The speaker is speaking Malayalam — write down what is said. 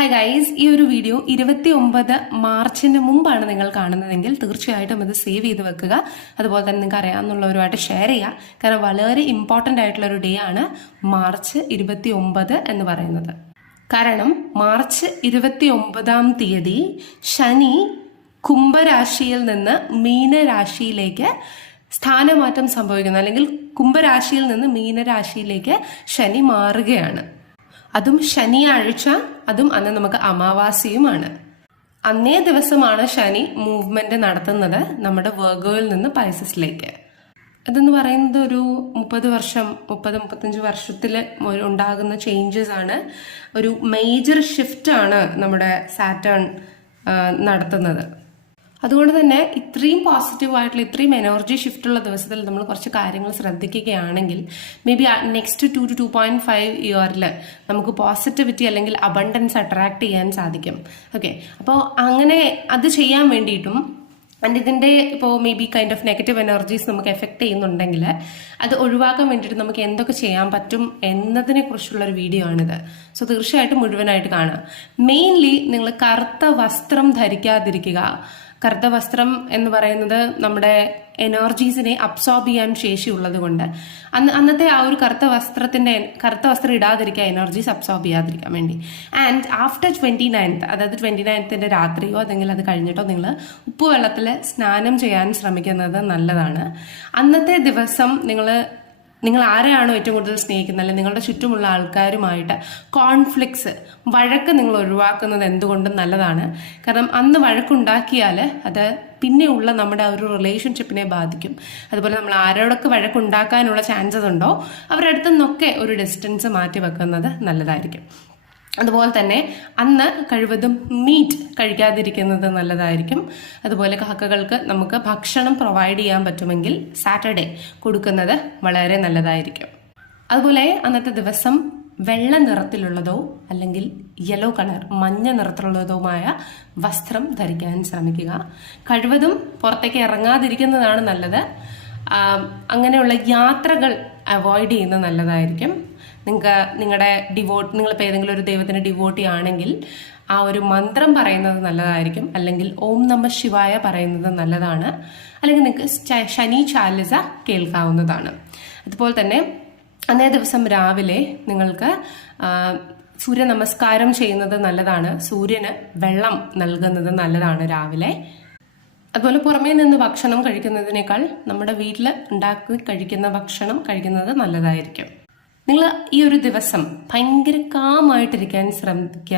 ഹായ് ഗൈസ്, ഈ ഒരു വീഡിയോ 29 മാർച്ചിന് മുമ്പാണ് നിങ്ങൾ കാണുന്നതെങ്കിൽ തീർച്ചയായിട്ടും ഇത് സേവ് ചെയ്ത് വെക്കുക. അതുപോലെ തന്നെ നിങ്ങൾക്ക് അറിയാവുന്നവരുമായിട്ട് ഷെയർ ചെയ്യുക. കാരണം വളരെ ഇമ്പോർട്ടൻ്റ് ആയിട്ടുള്ള ഒരു ഡേ ആണ് മാർച്ച് 29 എന്ന് പറയുന്നത്. കാരണം മാർച്ച് 29-ാം തീയതി ശനി കുംഭരാശിയിൽ നിന്ന് മീനരാശിയിലേക്ക് സ്ഥാനമാറ്റം സംഭവിക്കുന്നു, അല്ലെങ്കിൽ കുംഭരാശിയിൽ നിന്ന് മീനരാശിയിലേക്ക് ശനി മാറുകയാണ്. അതും ശനിയാഴ്ച, അതും അന്ന് നമുക്ക് അമാവാസിയുമാണ്. അന്നേ ദിവസമാണ് ശനി മൂവ്മെന്റ് നടത്തുന്നത് നമ്മുടെ വെർഗോയിൽ നിന്ന് പൈസസിലേക്ക്. ഇതെന്ന് പറയുന്നത് ഒരു 30-35 വർഷത്തിൽ ഉണ്ടാകുന്ന ചേഞ്ചസ് ആണ്. ഒരു മേജർ ഷിഫ്റ്റ് ആണ് നമ്മുടെ സാറ്റേൺ നടത്തുന്നത്. അതുകൊണ്ട് തന്നെ ഇത്രയും പോസിറ്റീവ് ആയിട്ടുള്ള ഇത്രയും എനർജി ഷിഫ്റ്റ് ഉള്ള ദിവസത്തിൽ നമ്മൾ കുറച്ച് കാര്യങ്ങൾ ശ്രദ്ധിക്കുകയാണെങ്കിൽ മേ ബി നെക്സ്റ്റ് 2 to 2.5 ഇയറിൽ നമുക്ക് പോസിറ്റിവിറ്റി അല്ലെങ്കിൽ അബണ്ടൻസ് അട്രാക്ട് ചെയ്യാൻ സാധിക്കും. ഓക്കെ, അപ്പോൾ അങ്ങനെ അത് ചെയ്യാൻ വേണ്ടിയിട്ടും ഇതിന്റെ ഇപ്പോൾ may be kind of negative energies നമുക്ക് എഫക്ട് ചെയ്യുന്നുണ്ടെങ്കിൽ അത് ഒഴിവാക്കാൻ വേണ്ടിയിട്ട് നമുക്ക് എന്തൊക്കെ ചെയ്യാൻ പറ്റും എന്നതിനെ കുറിച്ചുള്ള ഒരു വീഡിയോ ആണിത്. സോ തീർച്ചയായിട്ടും മുഴുവനായിട്ട് കാണാം. മെയിൻലി നിങ്ങൾ കറുത്ത വസ്ത്രം ധരിക്കാതിരിക്കുക. കറുത്ത വസ്ത്രം എന്ന് പറയുന്നത് നമ്മുടെ എനർജീസിനെ അബ്സോർബ് ചെയ്യാൻ ശേഷിയുള്ളത് കൊണ്ട് അന്നത്തെ ആ ഒരു കറുത്ത വസ്ത്രം ഇടാതിരിക്കുക, എനർജീസ് അബ്സോർബ് ചെയ്യാതിരിക്കാൻ വേണ്ടി. ആൻഡ് ആഫ്റ്റർ 29th, അതായത് 29th രാത്രിയോ അല്ലെങ്കിൽ അത് കഴിഞ്ഞിട്ടോ നിങ്ങൾ ഉപ്പുവെള്ളത്തിൽ സ്നാനം ചെയ്യാൻ ശ്രമിക്കുന്നത് നല്ലതാണ്. അന്നത്തെ ദിവസം നിങ്ങൾ ആരെയാണോ ഏറ്റവും കൂടുതൽ സ്നേഹിക്കുന്നത്, അല്ലെങ്കിൽ നിങ്ങളുടെ ചുറ്റുമുള്ള ആൾക്കാരുമായിട്ട് കോൺഫ്ലിക്ട്സ്, വഴക്ക് നിങ്ങൾ ഒഴിവാക്കുന്നത് എന്തുകൊണ്ടും നല്ലതാണ്. കാരണം അന്ന് വഴക്കുണ്ടാക്കിയാൽ അത് പിന്നെയുള്ള നമ്മുടെ ആ ഒരു റിലേഷൻഷിപ്പിനെ ബാധിക്കും. അതുപോലെ നമ്മൾ ആരോടൊക്കെ വഴക്കുണ്ടാക്കാനുള്ള ചാൻസസ് ഉണ്ടോ അവരുടെ അടുത്ത് നിന്നൊക്കെ ഒരു ഡിസ്റ്റൻസ് മാറ്റി വെക്കുന്നത് നല്ലതായിരിക്കും. അതുപോലെ തന്നെ അന്ന് കഴിവതും മീറ്റ് കഴിക്കാതിരിക്കുന്നത് നല്ലതായിരിക്കും. അതുപോലെ കാക്കകൾക്ക് നമുക്ക് ഭക്ഷണം പ്രൊവൈഡ് ചെയ്യാൻ പറ്റുമെങ്കിൽ സാറ്റർഡേ കൊടുക്കുന്നത് വളരെ നല്ലതായിരിക്കും. അതുപോലെ അന്നത്തെ ദിവസം വെള്ള നിറത്തിലുള്ളതോ അല്ലെങ്കിൽ യെല്ലോ കളർ, മഞ്ഞ നിറത്തിലുള്ളതുമായ വസ്ത്രം ധരിക്കാൻ ശ്രമിക്കുക. കഴിവതും പുറത്തേക്ക് ഇറങ്ങാതിരിക്കുന്നതാണ് നല്ലത്. അങ്ങനെയുള്ള യാത്രകൾ അവോയ്ഡ് ചെയ്യുന്നത് നല്ലതായിരിക്കും. നിങ്ങളിപ്പോൾ ഏതെങ്കിലും ഒരു ദൈവത്തിന് ഡിവോട്ടി ആണെങ്കിൽ ആ ഒരു മന്ത്രം പറയുന്നത് നല്ലതായിരിക്കും. അല്ലെങ്കിൽ ഓം നമ ശിവായ പറയുന്നത് നല്ലതാണ്. അല്ലെങ്കിൽ നിങ്ങൾക്ക് ശനി ചാലിസ കേൾക്കാവുന്നതാണ്. അതുപോലെ തന്നെ അന്നേ ദിവസം രാവിലെ നിങ്ങൾക്ക് സൂര്യ നമസ്കാരം ചെയ്യുന്നത് നല്ലതാണ്. സൂര്യന് വെള്ളം നൽകുന്നത് നല്ലതാണ് രാവിലെ. അതുപോലെ പുറമേ നിന്ന് ഭക്ഷണം കഴിക്കുന്നതിനേക്കാൾ നമ്മുടെ വീട്ടിൽ ഉണ്ടാക്കി കഴിക്കുന്ന ഭക്ഷണം കഴിക്കുന്നത് നല്ലതായിരിക്കും. നിങ്ങൾ ഈ ഒരു ദിവസം ഭയങ്കര കാമായിട്ടിരിക്കാൻ ശ്രമിക്കുക.